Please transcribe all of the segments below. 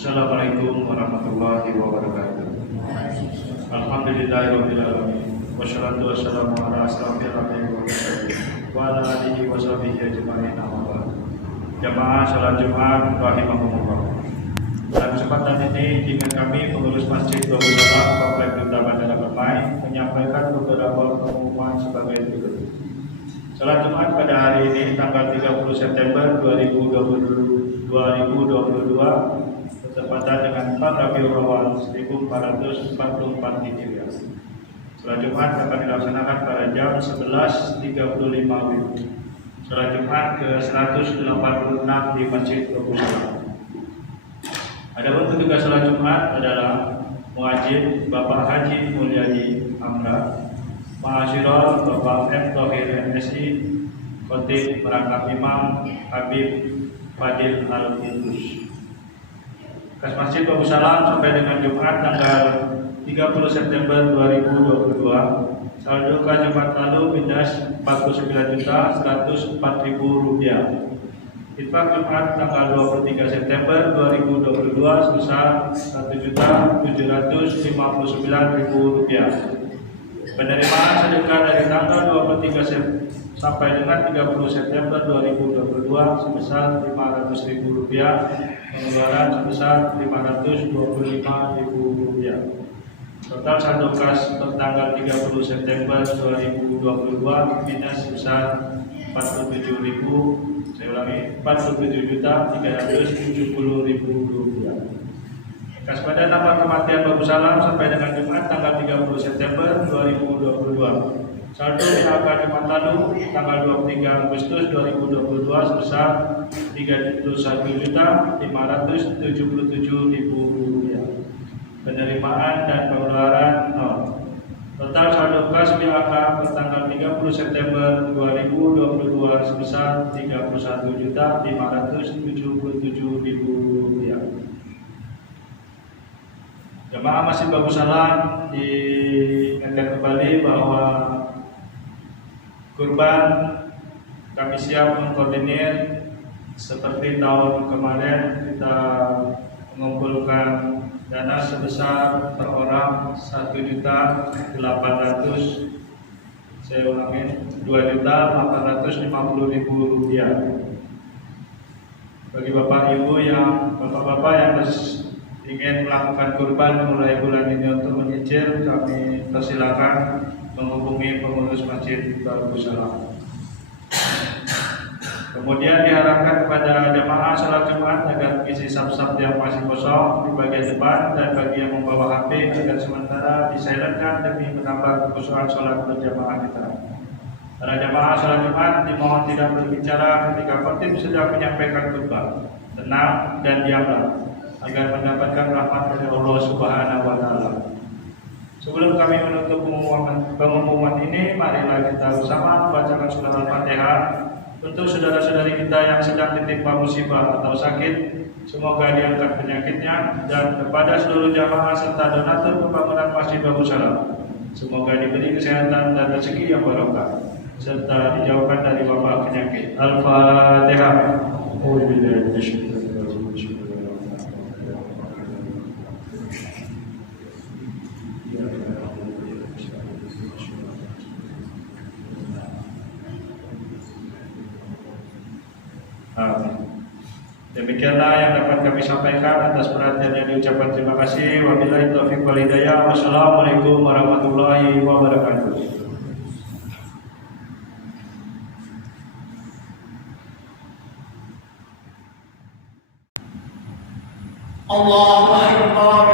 Assalamualaikum warahmatullahi wabarakatuh. Alhamdulillahirabbil alamin. Wassalatu wassalamu ala asrofil anbiya'i wal mursalin wa ala alihi wa sahbihi ajma'in. Jamaah salat Jumat rahimakumullah. Dalam kesempatan ini dengan kami pengurus Masjid Babul Salam Komplek Duta Bandara Permai menyampaikan beberapa pengumuman sebagai berikut. Salat Jumat pada hari ini tanggal 30 September 2022 bertepatan dengan 4 Rabiul Awal 1444 Hijriah. Salat Jumat akan dilaksanakan pada jam 11.35 WIB. Salat Jumat ke-186 di Masjid Babul Salam. Adapun petugas salat Jumat adalah muadzin Bapak Haji Mulyadi Amra, Ma'asyiral Bapak M. Thohir MSI, Khotib Merangkap Imam Habib Fadil Al-Idrus. Kas Masjid Babul Salam sampai dengan Jumat tanggal 30 September 2022, saldo kas Jumat lalu minus Rp49.104.000. Infak Jumat tanggal 23 September 2022 sebesar Rp1.759.000. Penerimaan sedekah dari tanggal 23 sampai dengan 30 September 2022 sebesar Rp500.000, pengeluaran sebesar Rp525.000. Total saldo kas tertanggal 30 September 2022 minus sebesar Rp47.000. Saya ulangi, Rp47.370.000. Kas pada nama kematian Babul Salam sampai dengan Jumat tanggal 30 September 2022. Saldo PHK Jumat lalu tanggal 23 Agustus 2022 sebesar Rp301.577.000. Penerimaan dan pengeluaran nol. Total saldo kas PHK tanggal 30 September 2022 sebesar Rp31.577.000. Jemaah Masjid Babul Salam diingatkan kembali bahwa kurban kami siap mengkoordinir seperti tahun kemarin. Kita mengumpulkan dana sebesar per orang Rp1.800.000. Saya ulangi, Rp2.850.000. Bagi bapak yang ingin melakukan kurban mulai bulan ini untuk menyicil, kami persilakan menghubungi pengurus Masjid Babul Salam. Kemudian diharapkan kepada jemaah salat Jumat agar isi saf-saf yang masih kosong di bagian depan dan bagi yang membawa HP agar sementara disilentkan demi menambah kekhusyuan salat berjamaah kita. Para jemaah salat Jumat dimohon tidak berbicara ketika khotib sedang menyampaikan khutbah. Tenang dan diamlah agar mendapatkan rahmat dari Allah Subhanahu wa Ta'ala. Sebelum kami menutup pengumuman ini, marilah kita bersama membacakan surah Al-Fatihah untuk saudara-saudari kita yang sedang ditimpa musibah atau sakit. Semoga diangkat penyakitnya, dan kepada seluruh jamaah serta donatur pembangunan Masjid Babul Salam, semoga diberi kesehatan dan rezeki yang barokah serta dijauhkan dari wabah penyakit. Al-Fatihah. Demikianlah yang dapat kami sampaikan. Atas perhatiannya diucapkan terima kasih. Wabillahi taufiq wal hidayah. Wassalamualaikum warahmatullahi wabarakatuh. Allahu Akbar,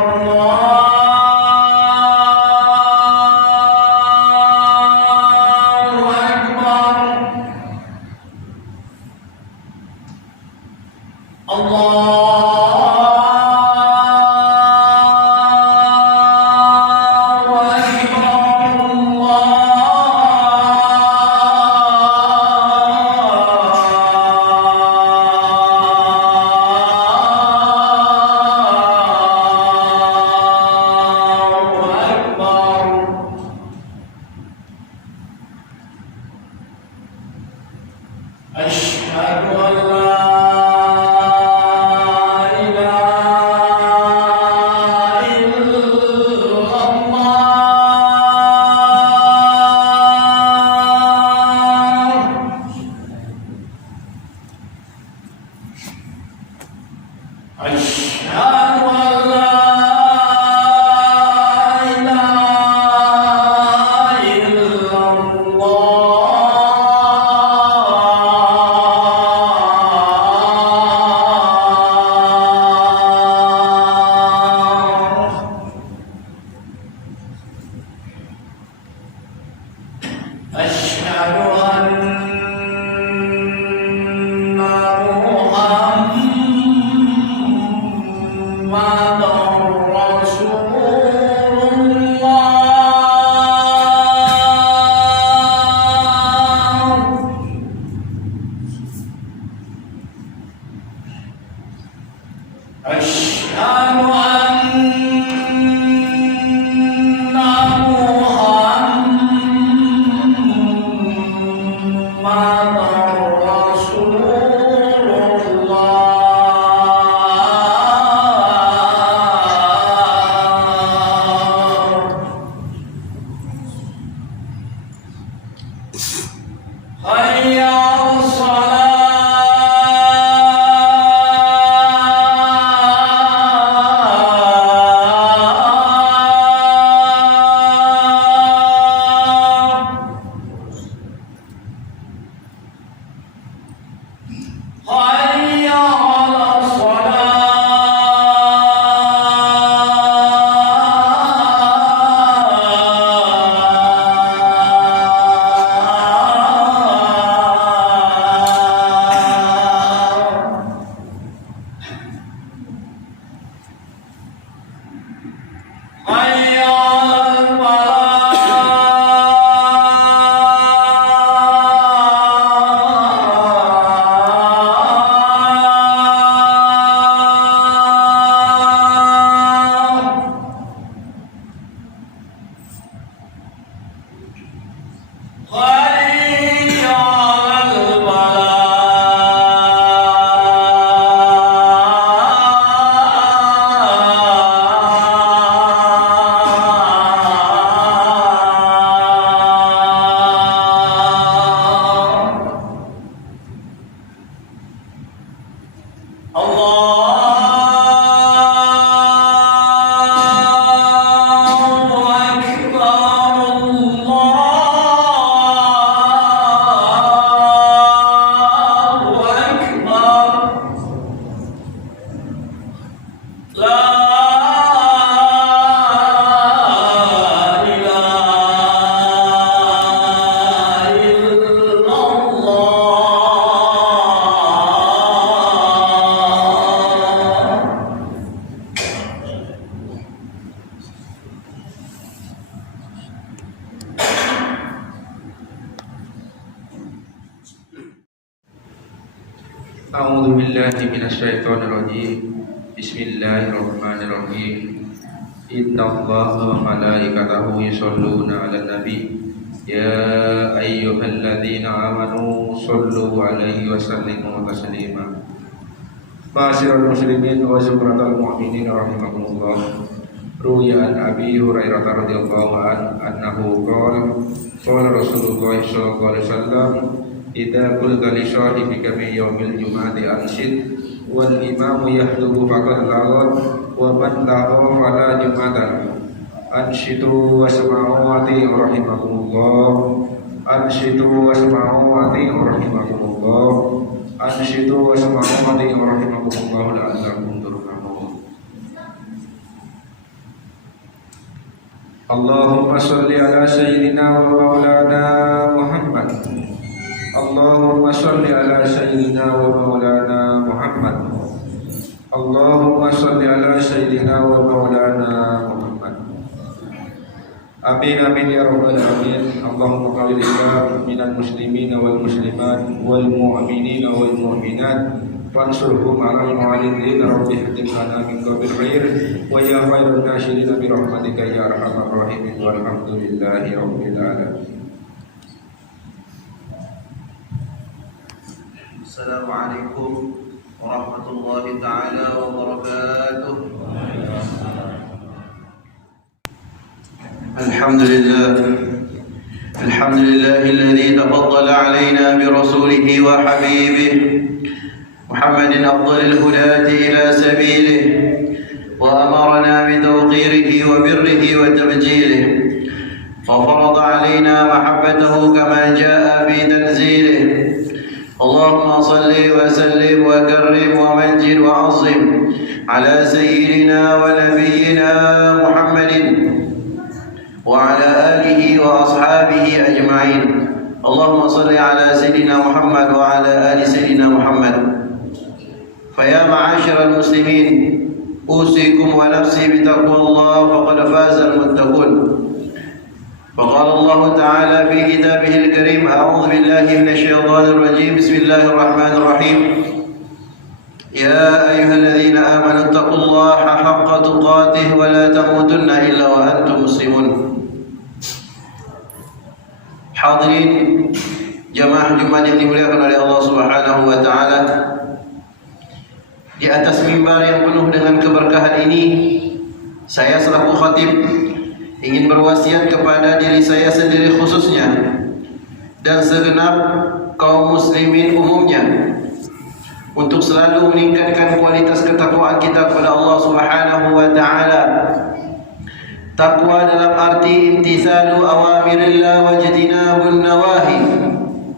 Allahu أشهد أن لا أشهد أن لا إله إلا الله أشهد أن محمدا رسول الله أشهد أن محمدا رسول الله حي على الصلاة حي على الصلاة حي على الفلاح حي على الفلاح الله أكبر الله أكبر لا إله إلا الله أعوذ بالله من الشيطان الرجيم بسم الله الرحمن الرحيم إن الله وملائكته يصلون على النبي يا أيها الذين آمنوا صلوا عليه وسلموا تسليما معاشر المسلمين وزمرة المؤمنين رحمكم الله روي عن أبي هريرة رضي الله عنه أنه قال رسول الله صلى الله عليه وسلم إذا قلت لصاحبك من يوم الجمعة أنشد والإمام يحضر فقد لغت ومن لغى فلا جمعة أنشدوا واسمعوا وأطيعوا رحمكم الله أنشدوا واسمعوا وأطيعوا رحمكم الله أنشدوا واسمعوا وأطيعوا رحمكم الله لعلكم ترحمون اللهم صل على سيدنا ومولانا محمد اللهم صل على سيدنا ومولانا محمد اللهم صل على سيدنا ومولانا محمد آمين آمين يا رب العالمين اللهم قل الإسلام من المسلمين والمسلمات والمؤمنين والمؤمنات فانصرهم على المعاندين رب اهدم لنا من قبل الخير ويا خير الناشرين برحمتك يا أرحم الراحمين والحمد لله رب العالمين. السلام عليكم ورحمة الله تعالى وبركاته. الحمد لله الذي تفضل علينا برسوله وحبيبه محمد أفضل الهداة إلى سبيل تقديره وبره وتبجيله، وفرض علينا محبته كما جاء في تنزيله. اللهم صل وسلم وكرم ومجد وعظم على سيدنا ونبينا محمد وعلى آله وأصحابه أجمعين. اللهم صل على سيدنا محمد وعلى آل سيدنا محمد. فيا معاشر المسلمين، أوصيكم ونفسي بتقوى الله، فقد فاز المتقون. وقال الله تعالى في كتابه الكريم: أعوذ بالله من الشيطان الرجيم، بسم الله الرحمن الرحيم. يا أيها الذين آمنوا اتقوا الله حق تقاته ولا تموتن إلا وأنتم مسلمون. Hadirin jamaah Jumat yang dimuliakan oleh Allah Subhanahu wa taala, di atas mimbar yang penuh dengan keberkahan ini, saya selaku khatib ingin berwasiat kepada diri saya sendiri khususnya dan segenap kaum muslimin umumnya untuk selalu meningkatkan kualitas ketakwaan kita kepada Allah Subhanahu wa taala. Takwa dalam arti imtithalu awamirillah wa jtinabun nawahi,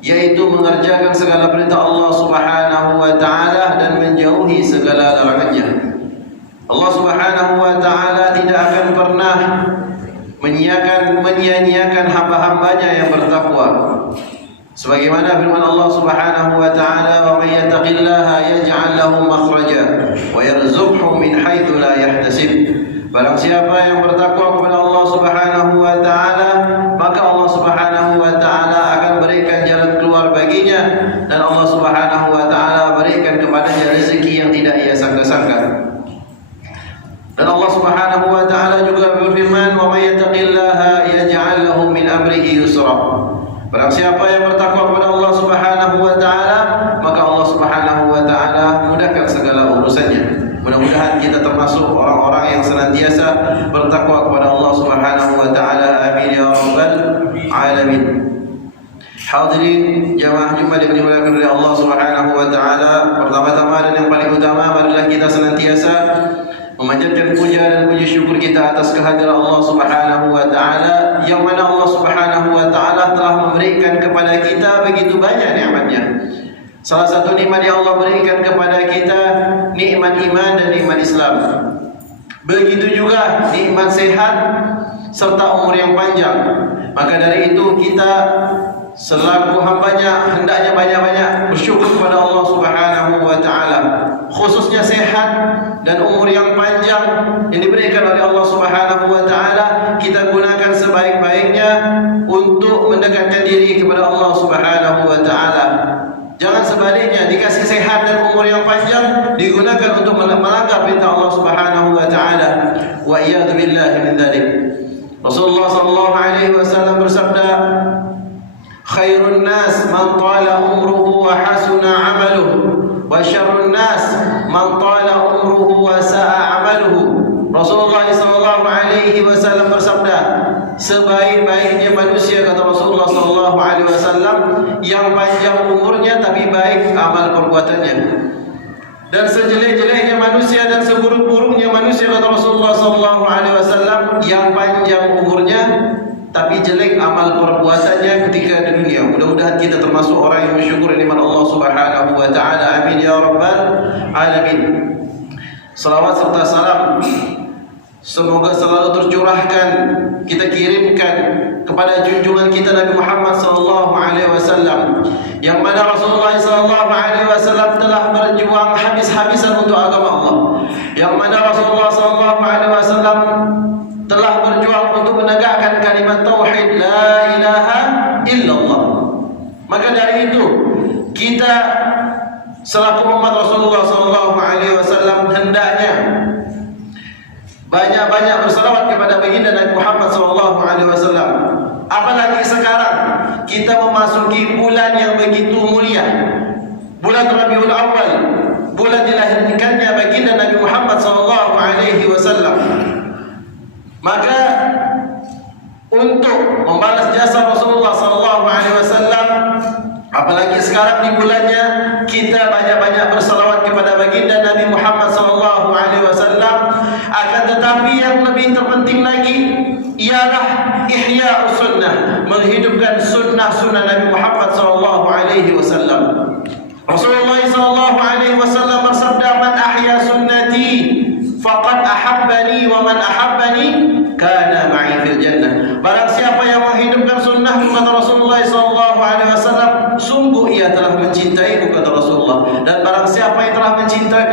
yaitu mengerjakan segala perintah Allah Subhanahu wa taala dan menjauhi segala larangannya. Allah Subhanahu wa taala tidak akan pernah menyia-nyiakan hamba-hambanya yang bertakwa. Sebagaimana firman Allah Subhanahu wa taala, "Wa may yattaqillaha yaj'al lahu makhraja wa yarzuqhu min haitsu la yahtasib." Barang siapa yang bertakwa kepada Allah Subhanahu wa taala, maka Allah Subhanahu wa taala akan berikan jalan keluar baginya, dan Allah Subhanahu wa taala berikan kepadanya rezeki yang tidak ia sangka-sangka. Dan Allah Subhanahu wa taala juga berfirman, "Wa may yattaqillaha yaj'al lahu min amrihi yusra." Barang siapa yang bertakwa kepada Allah Subhanahu wa taala, maka Allah Subhanahu wa taala mudahkan segala urusannya. Mudah-mudahan kita termasuk orang-orang yang senantiasa bertakwa kepada Allah Subhanahu wa taala. Amin ya rabbal alamin. Hadirin jamaah Jumat yang dimuliakan oleh Allah Subhanahu wa taala, pertama-tama dan yang paling utama, marilah kita senantiasa memanjatkan puja dan puji syukur kita atas kehadiran Allah Subhanahu wa taala, yang mana Allah Subhanahu wa taala telah memberikan kepada kita begitu banyak nikmatnya. Salah satu nikmat yang Allah berikan kepada kita, nikmat iman dan nikmat Islam. Begitu juga nikmat sehat serta umur yang panjang. Maka dari itu kita selaku hambanya hendaknya banyak-banyak bersyukur kepada Allah Subhanahu wa taala, khususnya sehat dan umur yang panjang yang diberikan oleh Allah Subhanahu wa taala. Kita gunakan sebaik-baiknya untuk mendekatkan diri kepada Allah Subhanahu wa taala. Jangan sebaliknya, dikasih sehat dan umur yang panjang digunakan untuk melanggar perintah Allah Subhanahu wa taala. Wa iyadzu billahi min dzalik. Rasulullah sallallahu alaihi wasallam bersabda, "Khairun nas man tala umruhu wa hasuna 'amaluhu, wa syarrun nas man tala umruhu wa sa'a 'amaluhu." Rasulullah sallallahu alaihi wasallam bersabda, sebaik-baiknya manusia, kata Rasulullah sallallahu alaihi wasallam, yang panjang umurnya tapi baik amal perbuatannya. Dan sejelek-jeleknya manusia dan seburuk-buruknya manusia, kata Rasulullah sallallahu alaihi wasallam, yang panjang umurnya tapi jelek amal perbuatannya ketika di dunia. Mudah-mudahan kita termasuk orang yang mensyukuri nikmat Allah Subhanahu wa taala. Amin ya rabbal alamin. Salawat serta salam semoga selalu tercurahkan, kita kirimkan kepada junjungan kita Nabi Muhammad sallallahu alaihi wasallam, yang mana Rasulullah sallallahu alaihi wasallam telah berjuang habis-habisan untuk agama Allah, yang mana Rasulullah sallallahu alaihi wasallam telah berjuang untuk menegakkan kalimat tauhid la ilaha illallah. Maka dari itu kita selaku umat Rasulullah sallallahu alaihi wasallam hendaknya banyak-banyak bersalawat kepada baginda Nabi Muhammad sallallahu alaihi wasallam. Apalagi sekarang kita memasuki bulan yang begitu mulia, bulan Rabiul Awal, bulan dilahirkannya baginda Nabi Muhammad sallallahu alaihi wasallam. Maka untuk membalas jasa Rasulullah sallallahu alaihi wasallam, apalagi sekarang di bulannya, kita banyak-banyak bersalawat kepada baginda Nabi Muhammad sallallahu alaihi wasallam. Akan tetapi yang lebih menghidupkan sunnah-sunnah Nabi Muhammad sallallahu alaihi wasallam. Rasulullah sallallahu alaihi wasallam bersabda, "Man ahya sunnati faqad ahabbani wa man ahabbani kana ma'i fil jannah." Barang siapa yang menghidupkan sunnahku, kata Rasulullah sallallahu alaihi wasallam, sungguh ia telah mencintaiku, kata Rasulullah. Dan barang siapa yang telah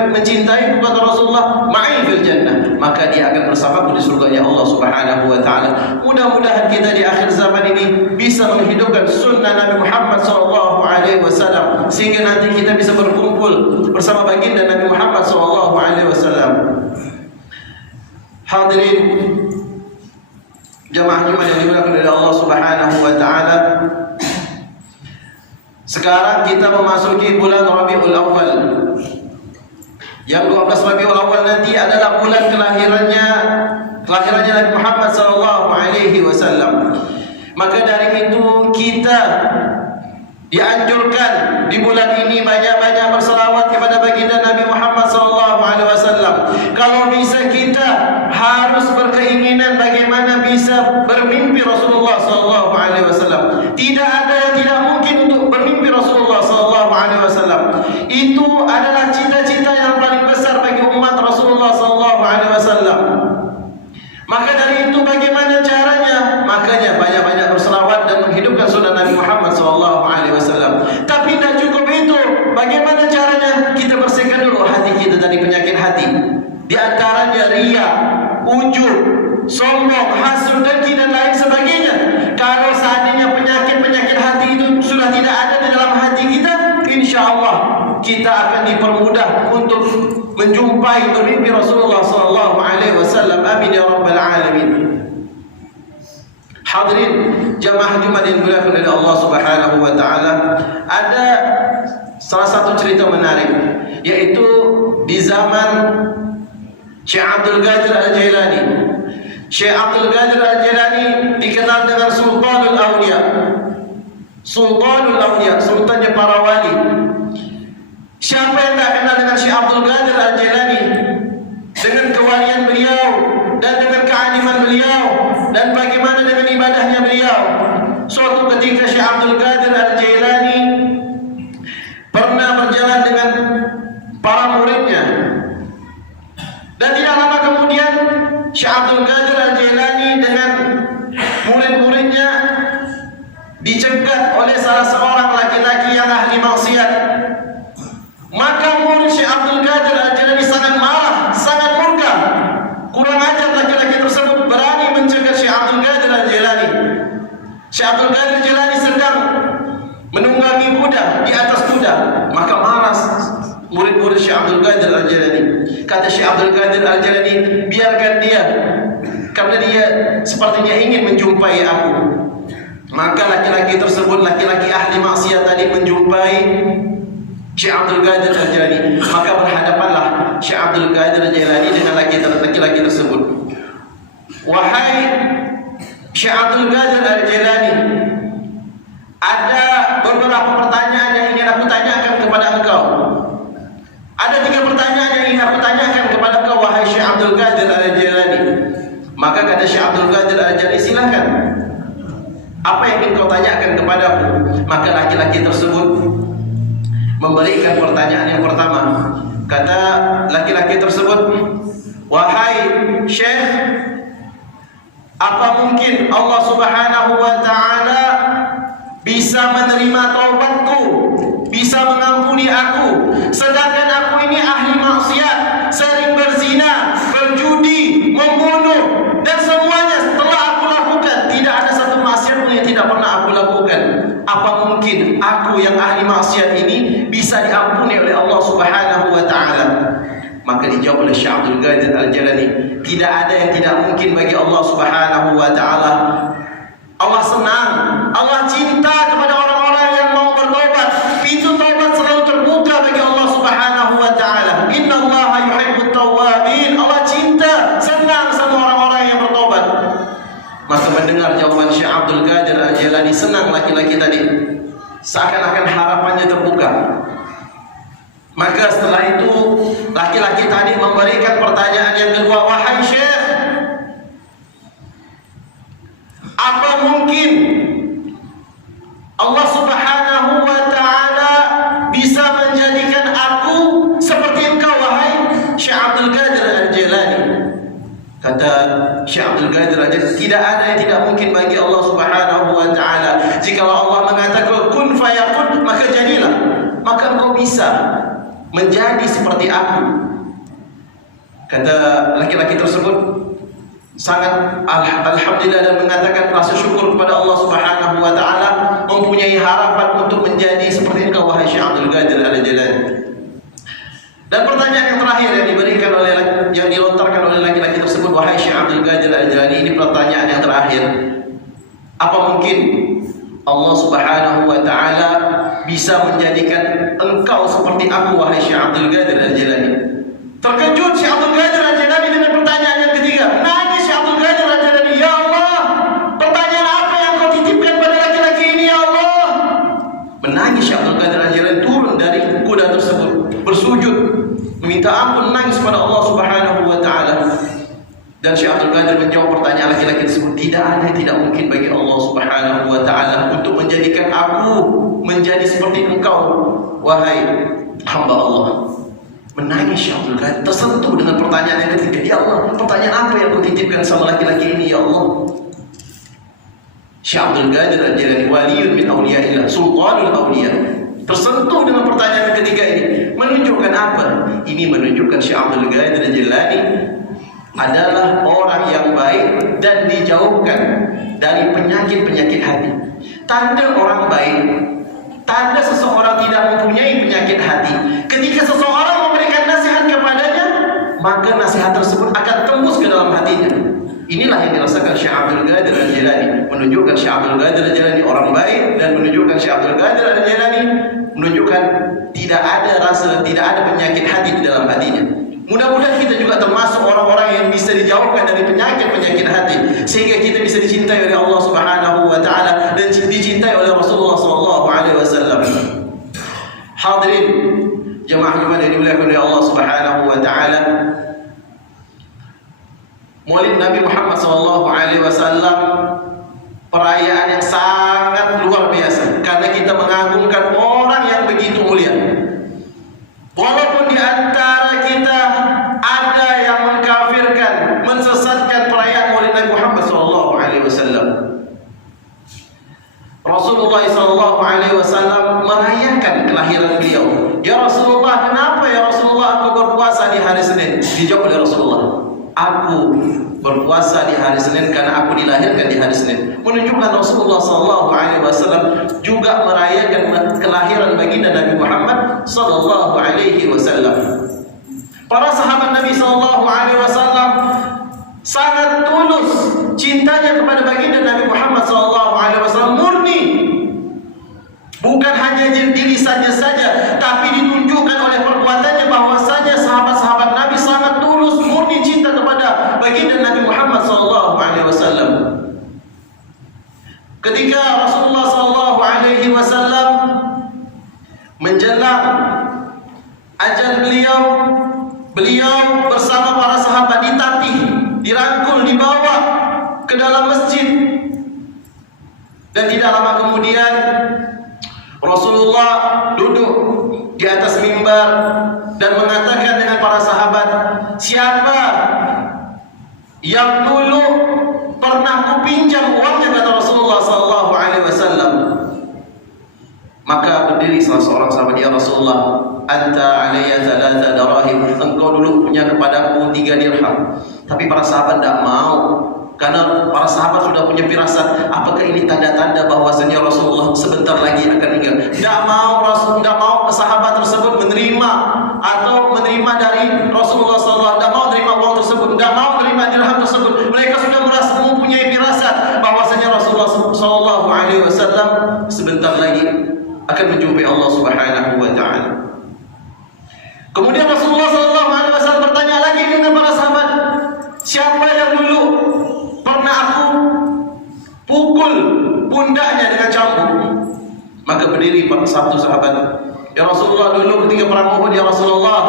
mencintaiku, kata Rasulullah, ma'i fil jannah, maka dia akan bersamaku di surganya Allah Subhanahu wa taala. Mudah-mudahan kita di akhir zaman ini bisa menghidupkan sunnah Nabi Muhammad sallallahu alaihi wasallam sehingga nanti kita bisa berkumpul bersama baginda Nabi Muhammad sallallahu alaihi wasallam. Hadirin jamaah Jumat yang dimuliakan oleh Allah Subhanahu wa taala. Sekarang kita memasuki bulan Rabiul Awal. Yang 12 Rabiul Awal nanti adalah bulan kelahirannya Nabi Muhammad sallallahu alaihi wasallam. Maka dari itu kita dianjurkan di bulan ini banyak-banyak berselawat kepada baginda Nabi Muhammad sallallahu alaihi wasallam. Kalau bisa kita harus berkeinginan bagaimana bisa bermimpi Rasulullah sallallahu alaihi wasallam. Tidak ada yang tidak mungkin untuk bermimpi Rasulullah sallallahu alaihi wasallam. Itu adalah cita-cita yang paling besar bagi umat Rasulullah sallallahu alaihi wasallam. Maka dari itu bagaimana caranya? Makanya banyak-banyak berselawat dan menghidupkan sunnah Nabi Muhammad sallallahu alaihi wasallam. Tapi tidak cukup itu. Bagaimana caranya? Kita bersihkan dulu hati kita dari penyakit hati. Di antaranya riya, ujub, sombong, hasud, dengki dan lain sebagainya. Kalau seandainya penyakit-penyakit hati itu sudah tidak ada di dalam hati kita, insyaallah kita akan dipermudah untuk menjumpai bermimpi Rasulullah sallallahu alaihi wasallam. Amin ya rabbal alamin. Hadirin jamaah Jumat yang dimuliakan oleh Allah Subhanahu wa taala, ada salah satu cerita menarik, yaitu di zaman Syekh Abdul Qadir Al-Jailani. Syekh Abdul Qadir Al-Jailani dikenal dengan Sultanul Awliya. Sultanul Awliya, sultannya para wali. Siapa yang tak kenal dengan Syekh Abdul Qadir Al-Jailani? Dengan kewalian beliau dan dengan kealiman beliau dan bagaimana dengan ibadahnya beliau. Suatu ketika Syekh Abdul Qadir Al-Jailani pernah berjalan dengan para muridnya. Dan tidak lama kemudian Syekh Abdul Qadir Al-Jailani dengan murid-muridnya dicegat oleh salah seorang laki-laki yang ahli maksiat. Maka murid Syekh Abdul Qadir Al-Jailani sangat marah, sangat murka. Kurang ajar laki-laki tersebut berani mencegat Syekh Abdul Qadir Al-Jailani. Syekh Abdul Qadir Al-Jailani sedang menunggangi kuda, di atas kuda. Maka marah murid-murid Syekh Abdul Qadir Al-Jailani. Kata Syekh Abdul Qadir Al-Jailani, biarkan dia, karena dia sepertinya ingin menjumpai aku. Maka laki-laki tersebut, laki-laki ahli maksiat tadi, menjumpai Syekh Abdul Qadir Al-Jailani. Maka berhadapanlah Syekh Abdul Qadir Al-Jailani dengan laki-laki tersebut. Wahai Syekh Abdul Qadir Al-Jailani, ada beberapa pertanyaan yang ingin aku tanyakan kepada engkau. Ada 3 pertanyaan yang ingin aku tanyakan kepada engkau, wahai Syekh Abdul Qadir Al-Jailani. Maka kata Syekh Abdul Qadir Al-Jailani, silakan. Apa yang ingin kau tanyakan kepadaku? Maka laki-laki tersebut memberikan pertanyaan yang pertama. Kata laki-laki tersebut, wahai Syekh, apa mungkin Allah Subhanahu wa taala bisa menerima taubatku, bisa mengampuni aku, sedangkan aku ini ahli maksiat, sering berzina, berjudi, membunuh, dan semuanya telah aku lakukan. Tidak ada satu maksiat pun yang tidak pernah aku lakukan. Apa mungkin aku yang ahli maksiat ini bisa diampuni oleh Allah Subhanahu wa taala? Maka dijawab oleh Syekh Abdul Qadir Al-Jailani, tidak ada yang tidak mungkin bagi Allah Subhanahu wa taala. Allah senang, Allah cinta kepada orang-orang yang mau bertobat. Pintu taubat selalu terbuka bagi Allah Subhanahu wa taala. Innallaha yuhibbut tawwabin. Allah cinta, senang sama orang-orang yang bertobat. Maka mendengar jawaban Syekh Abdul Qadir Al-Jailani, senang laki-laki tadi, seakan-akan harapannya terbuka. Maka setelah itu laki-laki tadi memberikan pertanyaan yang kedua, wahai Syekh, apa mungkin Allah Subhanahu wa ta'ala bisa menjadikan aku seperti engkau wahai Syekh Abdul Qadir Al-Jilani. Kata Syekh Abdul Qadir Al-Jilani, tidak ada yang tidak mungkin bagi Allah Subhanahu wa ta'ala. Jika Allah mengatakan kun fayakun, maka jadilah. Maka engkau bisa menjadi seperti aku. Kata laki-laki tersebut sangat alhamdulillah dan mengatakan rasa syukur kepada Allah Subhanahu wa ta'ala, mempunyai harapan untuk menjadi seperti engkau wahai Syekh Abdul Qadir Al-Jilani. Dan pertanyaan yang terakhir yang dilontarkan oleh laki-laki tersebut, wahai Syekh Abdul Qadir Al-Jilani, ini pertanyaan yang terakhir. Apa mungkin Allah Subhanahu wa ta'ala bisa menjadikan engkau seperti aku wahai Syekh Abdul Qadir Al-Jilani? Terkejut Syekh Abdul Qadir Al-Jilani dengan pertanyaan yang ketiga. Nangis Syekh Abdul Qadir Al-Jilani, ya Allah, pertanyaan apa yang kau titipkan pada laki-laki ini ya Allah? Menangis Syekh Abdul Qadir Al-Jilani turun dari kuda tersebut, bersujud, meminta ampun, nangis pada Allah Subhanahu wa ta'ala. Dan Syekh Abdul Qadir menjawab pertanyaan laki-laki tersebut, tidak ada yang tidak mungkin bagi Allah Subhanahu wa ta'ala untuk menjadikan aku menjadi seperti engkau wahai hamba Allah. Menangis Syekh Abdul Qadir, tersentuh dengan pertanyaan yang ketiga. Ya Allah, pertanyaan apa yang kau titipkan sama laki-laki ini ya Allah? Syekh Abdul Qadir Al-Jilani, waliyun min awliyaillah, sultanul awliya, tersentuh dengan pertanyaan yang ketiga ini. Menunjukkan apa? Ini menunjukkan Syekh Abdul Qadir Al-Jilani adalah orang yang baik dan dijauhkan dari penyakit-penyakit hati. Tanda orang baik, tanda seseorang tidak mempunyai penyakit hati, ketika seseorang memberikan nasihat kepadanya, maka nasihat tersebut akan tembus ke dalam hatinya. Inilah yang dirasakan Syekh Abdul Qadir Al-Jilani, menunjukkan Syekh Abdul Qadir Al-Jilani orang baik, dan menunjukkan Syekh Abdul Qadir Al-Jilani menunjukkan tidak ada rasa, tidak ada penyakit hati di dalam hatinya. Mudah-mudahan kita juga termasuk orang-orang yang bisa dijauhkan dari penyakit-penyakit hati, sehingga kita bisa dicintai oleh Allah Subhanahu wa ta'ala dan dicintai oleh Rasulullah sallallahu alaihi wasallam. Hadirin jemaah Jumat yang dimuliakan oleh Allah Subhanahu wa ta'ala, Maulid Nabi Muhammad sallallahu alaihi wasallam perayaan yang sangat luar biasa, karena kita mengagungkan orang yang begitu mulia. Walaupun di antara kita ada yang mengkafirkan, mensesatkan perayaan Maulid Nabi Muhammad sallallahu alaihi wasallam, Rasulullah sallallahu alaihi wasallam merayakan kelahiran beliau. Ya Rasulullah, kenapa ya Rasulullah aku berpuasa di hari Senin? Dijawab oleh Rasulullah, aku berpuasa di hari Senin karena aku dilahirkan di hari Senin. Menunjukkan Rasulullah sallallahu alaihi wasallam juga merayakan kelahiran baginda Nabi Muhammad sallallahu alaihi wasallam. Para sahabat Nabi sallallahu alaihi wasallam sangat tulus cintanya kepada baginda Nabi Muhammad sallallahu alaihi wasallam, murni. Bukan hanya di lisannya saja, tapi ditunjukkan oleh perbuatannya bahwasanya sahabat-sahabat Nabi sangat tulus murni cinta kepada baginda Nabi Muhammad sallallahu alaihi wasallam. Ketika Rasulullah sallallahu alaihi wasallam menjelang ajal beliau bersama para sahabat ditatih, dirangkul, dibawa ke dalam masjid, dan tidak lama kemudian Rasulullah duduk di atas mimbar dan mengatakan dengan para sahabat, siapa yang dulu pernah kupinjam uangnya, kata Rasulullah sallallahu alaihi wasallam. Maka berdiri salah seorang sahabat, ya Rasulullah, anta alayya 3 dirahim, engkau dulu punya kepadaku 3 dirham. Tapi para sahabat tidak mau, karena para sahabat sudah punya firasat, apakah ini tanda-tanda bahwasanya Rasulullah sebentar lagi akan meninggal. Tidak mau sahabat tersebut menerima dari Rasulullah sallallahu alaihi wasallam, tidak mau menerima uang tersebut, tidak mau menerima dirham tersebut. Mereka sudah merasa mempunyai firasat bahwasanya Rasulullah sallallahu alaihi wasallam sebentar lagi akan menjumpai Allah Subhanahu wa ta'ala. Kemudian Rasulullah sallallahu alaihi wasallam bertanya lagi dengan para sahabat, siapa yang dulu pernah aku pukul pundaknya dengan cambuk? Maka berdiri satu sahabat, ya Rasulullah, dulu ketika perang Uhud, ya Rasulullah,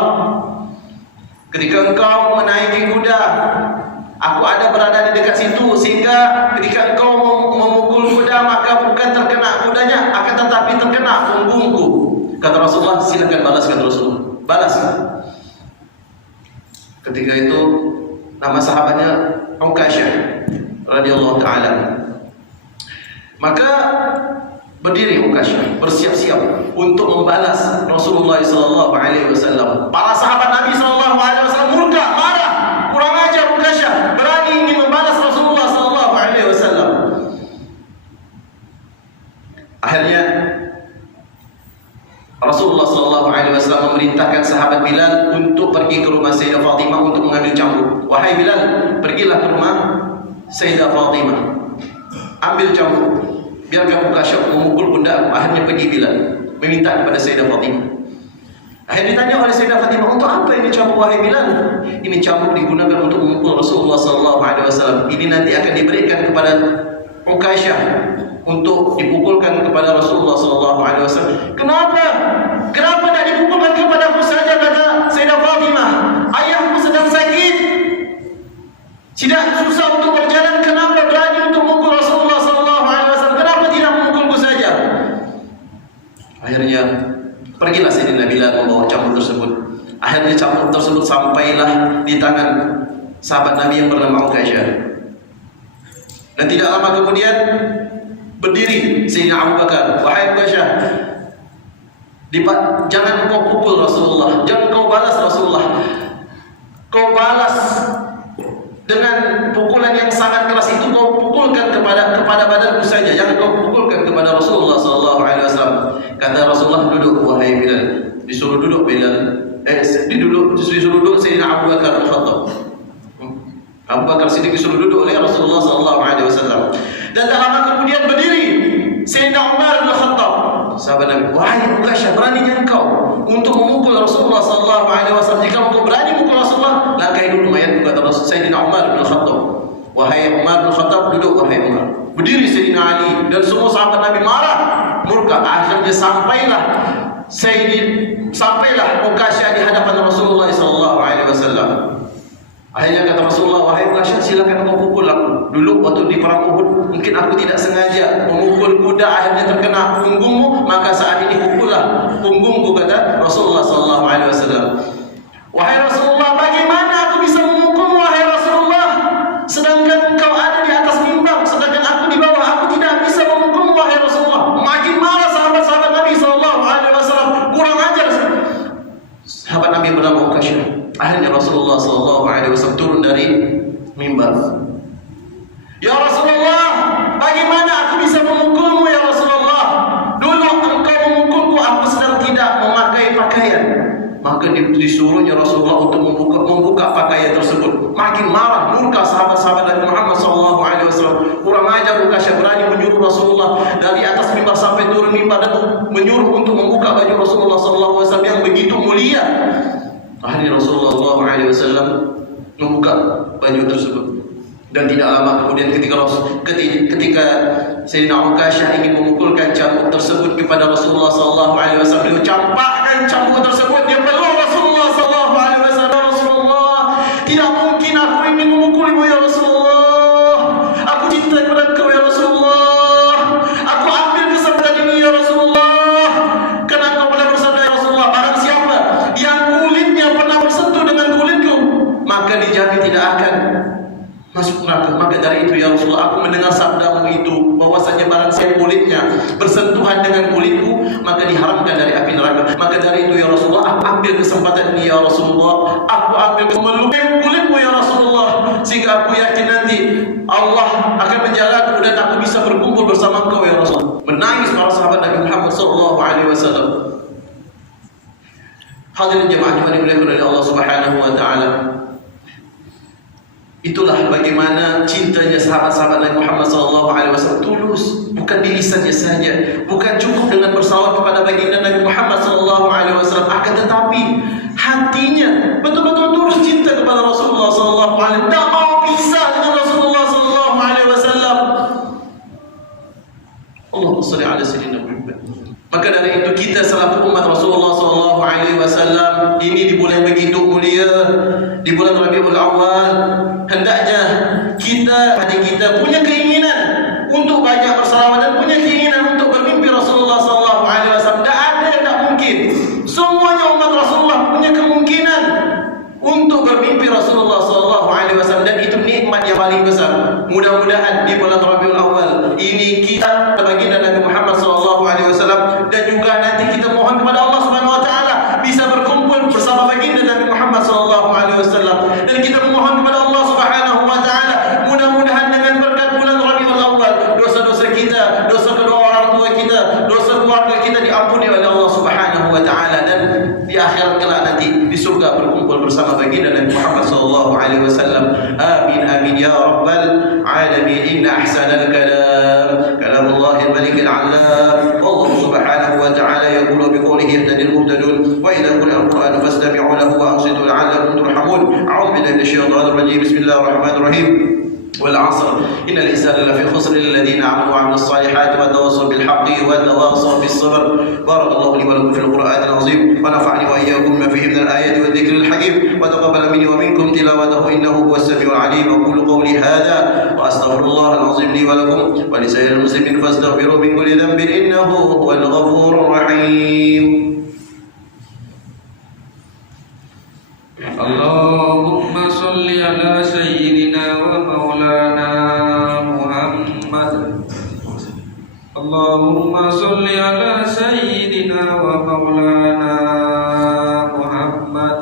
ketika engkau menaiki kuda, aku ada berada di dekat situ, sehingga ketika engkau memukul kuda, maka bukan terkena kudanya, akan kena punggungku. Kata Rasulullah, silakan balas. Kata Rasulullah, balas. Ketika itu nama sahabatnya Uqasyah radhiyallahu taala. Maka berdiri Uqasyah, bersiap-siap untuk membalas Rasulullah sallallahu alaihi wasallam. Para sahabat Nabi sallallahu alaihi wasallam murka, marah, kurang ajar Uqasyah, berani ingin membalas Rasulullah sallallahu alaihi wasallam. Akhirnya Rasulullah sallallahu alaihi wasallam memerintahkan sahabat Bilal untuk pergi ke rumah Sayyidah Fatimah untuk mengambil cambuk. Wahai Bilal, pergilah ke rumah Sayyidah Fatimah, ambil cambuk, biarkan Uqasyah memukul pundak. Akhirnya pergi Bilal meminta kepada Sayyidah Fatimah. Akhirnya ditanya oleh Sayyidah Fatimah, untuk apa ini cambuk wahai Bilal? Ini cambuk digunakan untuk memukul Rasulullah sallallahu alaihi wasallam. Ini nanti akan diberikan kepada Uqasyah untuk dipukulkan kepada Rasulullah sallallahu alaihi wasallam. Kenapa? Kenapa tidak dipukulkan kepada aku saja, kata Sayyidah Fatimah? Ayahku sedang sakit, tidak susah untuk berjalan, kenapa berani untuk memukul Rasulullah sallallahu alaihi wasallam? Kenapa tidak memukulku saja? Akhirnya pergilah Sayyidina Bilal membawa cambuk tersebut. Akhirnya cambuk tersebut sampailah di tangan sahabat Nabi yang bernama Uqasyah. Dan tidak lama kemudian berdiri Sayyidina Abu Bakar, wahai Uqasyah, jangan kau pukul Rasulullah, jangan kau balas Rasulullah. Kau balas dengan pukulan yang sangat keras itu, kau pukulkan kepada badanku saja, jangan kau pukulkan kepada Rasulullah sallallahu alaihi wasallam. Kata Rasulullah, duduk wahai Bilal. Disuruh duduk Bilal. Disuruh duduk Sayyidina Abu Bakar Al-Khattab. Abu Bakar Siddiq disuruh duduk oleh Rasulullah sallallahu alaihi wasallam. Dan tak lama kemudian berdiri Sayyidina Umar bin Khattab, sahabat Nabi. Wahai Uqasyah, beraninya engkau untuk memukul Rasulullah sallallahu alaihi wasallam? Jika engkau berani memukul Rasulullah, langkai dulu mayatku, kata Sayyidina Umar bin Khattab. Wahai Umar bin Khattab, duduk wahai Umar. Berdiri Sayyidina Ali dan semua sahabat Nabi marah, murka. Akhirnya sampailah Uqasyah di hadapan Rasulullah sallallahu alaihi wasallam. Akhirnya kata Rasulullah, wahai Uqasyah, silakan kau pukul aku. Dulu waktu di perang Uhud, mungkin aku tidak sengaja memukul kuda, akhirnya terkena punggungmu, maka saat ini pukullah punggungku, kata Rasulullah sallallahu alaihi wasallam. Wahai Rasulullah, bagaimana aku bisa memukulmu wahai Rasulullah, sedangkan engkau ada di atas mimbar, sedangkan aku di bawah, aku tidak bisa memukulmu wahai Rasulullah. Makin marah sahabat-sahabat Nabi sallallahu alaihi wasallam, kurang ajar sahabat Nabi bernama Uqasyah. Akhirnya Rasulullah sallallahu alaihi wasallam turun dari mimbar. Ya Rasulullah, bagaimana aku bisa memukulmu ya Rasulullah? Dulu engkau memukulku, aku sedang tidak memakai pakaian. Maka disuruhnya Rasulullah untuk membuka pakaian tersebut. Makin marah, murka sahabat-sahabat Nabi Muhammad sallallahu alaihi wasallam. Kurang ajar Uqasyah, berani menyuruh Rasulullah dari atas mimbar sampai turun mimbar dan menyuruh untuk membuka baju Rasulullah sallallahu alaihi wasallam yang begitu mulia. Akhirnya Rasulullah sallallahu alaihi wasallam membuka baju tersebut. Dan tidak lama kemudian ketika Sayyidina Uqasyah ingin memukulkan cambuk tersebut kepada Rasulullah sallallahu alaihi wasallam, beliau campakkan cambuk tersebut, dia peluk Rasulullah sallallahu alaihi wasallam. Rasulullah, tidak mungkin aku ingin memukulmu ya Rasulullah. Aku cinta kepada engkau ya Rasulullah. Aku ambil kesempatan ini ya Rasulullah. Karena engkau pernah bersabda ya Rasulullah, barang siapa yang kulitnya pernah bersentuh dengan kulitku, maka dijamin tidak akan masuk neraka. Maka dari itu ya Rasulullah, aku mendengar sabdamu itu, bahwasanya barang siapa kulitnya bersentuhan dengan kulitku, maka diharamkan dari api neraka. Maka dari itu ya Rasulullah, aku ambil kesempatan ini ya Rasulullah, aku ambil melukai kulitmu ya Rasulullah, sehingga aku yakin nanti Allah akan menjagaku dan aku bisa berkumpul bersama engkau ya Rasulullah. Menangis para sahabat Nabi Muhammad sallallahu alaihi wasallam. Hadirin jemaah yang dimuliakan oleh Allah Subhanahu wa taala. Itulah bagaimana cintanya sahabat-sahabat Nabi Muhammad SAW tulus, bukan di lisannya saja, bukan cukup dengan bersalawat kepada baginda Nabi Muhammad SAW, akan tetapi hatinya betul-betul tulus cinta kepada Rasulullah SAW, tidak mau pisah dengan Rasulullah SAW. Allahumma shalli ala sayyidina Muhammad. Maka dari itu kita selaku umat Rasulullah SAW ini di bulan begitu mulia, di bulan Rabiul Awal, hendaknya kita punya keinginan untuk banyak bersalawat dan punya keinginan untuk bermimpi Rasulullah SAW بالله من الشيطان الرجيم. بسم الله الرحمن الرحيم. والعصر إن الإنسان لفي خسر إلا الذين آمنوا وعملوا الصالحات وتواصوا بالحق وتواصوا بالصبر. بارك الله لي ولكم في القرآن العظيم ونفعني وإياكم بما فيه من الآيات والذكر الحكيم وتقبل مني ومنكم تلاوته إنه هو السميع العليم. أقول قولي هذا وأستغفر الله العظيم لي ولكم ولسائر المسلمين فاستغفروه من كل ذنب إنه هو الغفور الرحيم. اللهم صل على سيدنا ومولانا محمد. اللهم صل على سيدنا ومولانا محمد.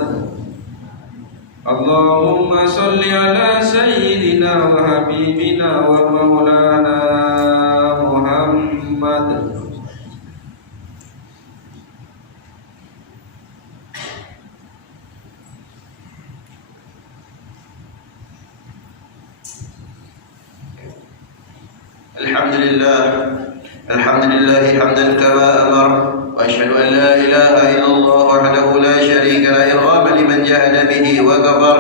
اللهم صل على سيدنا وحبيبنا ومولانا محمد. الحمد لله حمدا كما أمر وأشهد أن لا إله إلا الله وحده لا شريك له إرغاما لمن جاهد به وكفر.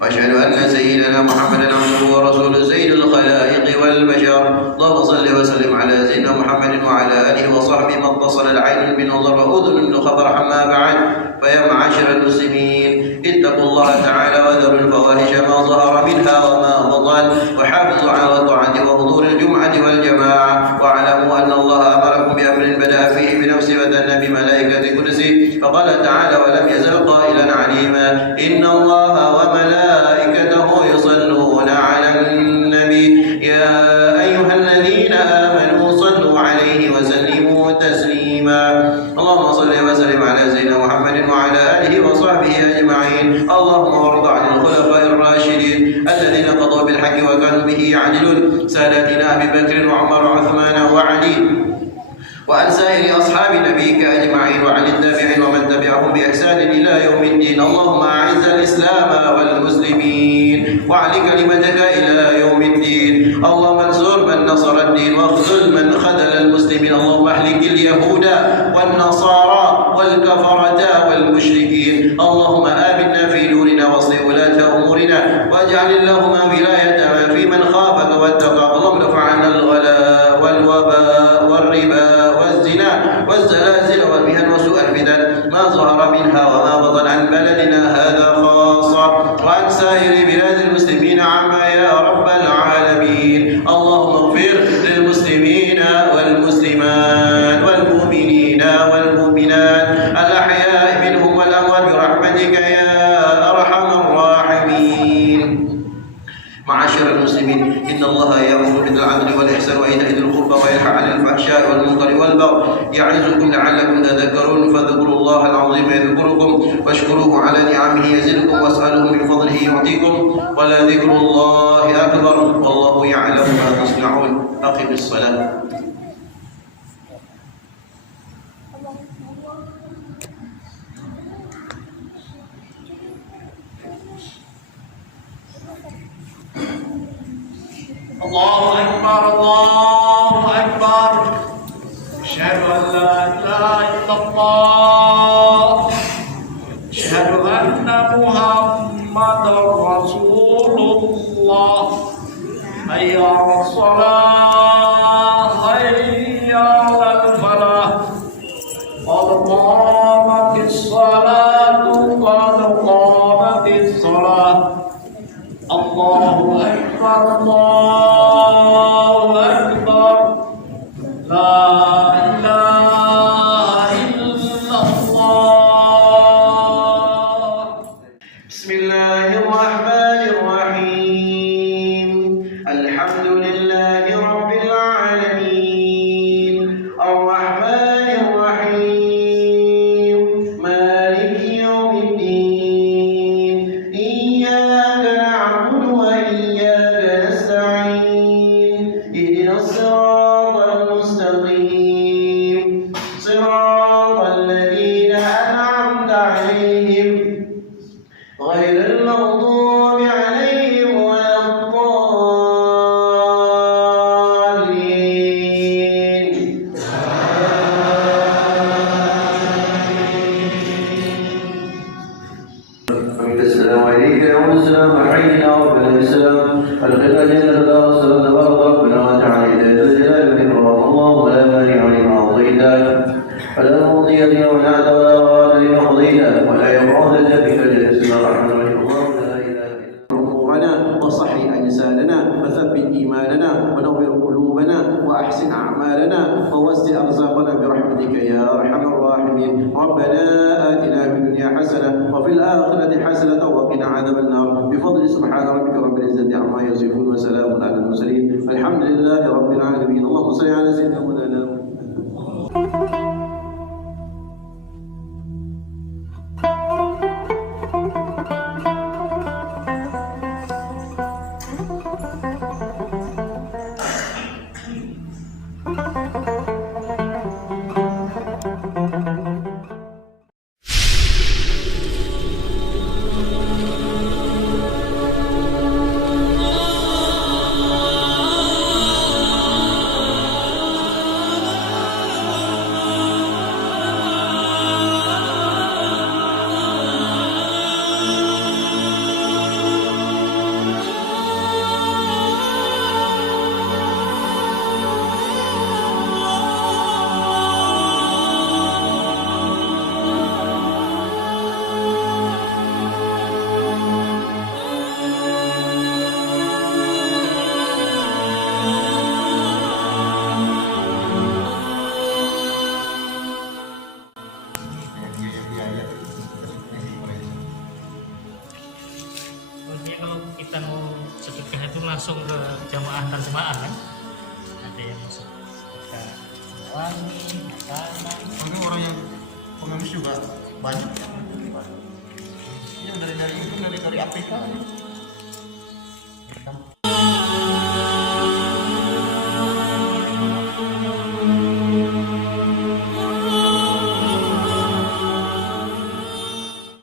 وأشهد أن سيدنا محمدا عبده ورسوله سيد الخلائق والبشر. اللهم صل وسلم على سيدنا محمد وعلى آله وصحبه ما اتصل العين بالنظر وأذن بالخبر. أما بعد فيا معاشر المسلمين اتقوا الله تعالى وذروا الفواحش ما ظهر منها وما بطن وحافظوا على الطاعة وحضور الجمعة والجماعة واعلموا أن الله أمركم بأمر بدأ فيه بنفسه وثنى بملائكة قدسه فقال تعالى ولم يزل قائلا عليما إن الله وملائكته يصلون على النبي يا أيها الذين آمنوا صلوا عليه وسلموا تسليما. اللهم صل وسلم على سيدنا محمد وعلى آله وصحبه أجمعين. اللهم وارض عن الخلفاء الراشدين الذين قضوا بالحق وكانوا به يعدلون سادتنا أبي بكر وعمر وعثمان وعلي وعن سائر أصحاب نبيك أجمعين وعن التابعين ومن تبعهم بإحسان إلى يوم الدين. اللهم أعز الإسلام والمسلمين وأعل كلمتك إلى يوم الدين. اللهم انصر من نصر الدين واخذل من خذل المسلمين. اللهم اهلك اليهود والنصارى والكفرة والمشركين. اللهم آمنا في دورنا واصلح ولاة أمورنا واجعل اللهم ولايتنا في من خافك واتقاك. اللهم ارفع عنا الغلاء والوباء والربا والزنا والزلازل والمحن وسوء الفتن ما ظهر منها وما بطن عن بلدنا هذا خاصة وعن سائر بلاد المسلمين عما يا رب العالمين. اللهم اغفر للمسلمين والمسلمات والمؤمنين والمؤمنات الأحياء منهم والأموات برحمتك يا أرحم الراحمين. معاشر المسلمين إن الله يأمر بالعدل والإحسان وإيتاء ذي القربى وينهى عن الفحشاء والمنكر والبغي يعظكم لعلكم تذكرون. فاذكروا الله العظيم يذكركم واشكروه على نعمه يزدكم واسألوه من فضله يعطيكم ولذكر الله أكبر والله يعلم ما تصنعون. أقم الصلاة. الله أكبر الله أكبر أشهد أن لا إله إلا الله أشهد أن محمدا رسول الله. حي على الصلاة حي على الفلاح قد قامت الصلاة قد قامت الصلاة. الله أكبر الله أكبر لا إله إلا الله. بسم الله الرحمن الرحيم. الحمد لله رب العالمين الرحمن الرحيم مالك يوم الدين إياك نعبد وإياك نستعين اهدنا الصراط المستقيم صراط الذين أنعمت عليهم غير المغضوب عليهم ولا الضالين. السلام عليكم وإليك يعود السلام حينا ربنا بالسلام أدخلنا جنة دار السلام تبارك ربنا وتعالى ذا الجلال والإكرام اللهم لا مانع لما أعطيت ولا معطي لما منعت ولا غادر لما قضيت ولا يبعث بك جل الرحمن الرحيم اللهم لا إله إلا أمورنا وصحي أجسادنا وثبت إيماننا ونور قلوبنا وأحسن أعمالنا ووسع أرزاقنا برحمتك يا أرحم الراحمين ربنا آتنا في الدنيا حسنة وفي الآخرة حسنة وقنا عذاب النار بفضل سبحان ربك رب العزة عما يصفون وسلام على المرسلين الحمد لله رب العالمين اللهم صل على سيدنا مولانا kita mau sedekah itu langsung ke jamaah antar jemaah kan, ada yang masuk kita wangi makanan. Ini orang yang pengemis juga banyak. Yang dari itu dari Afrika.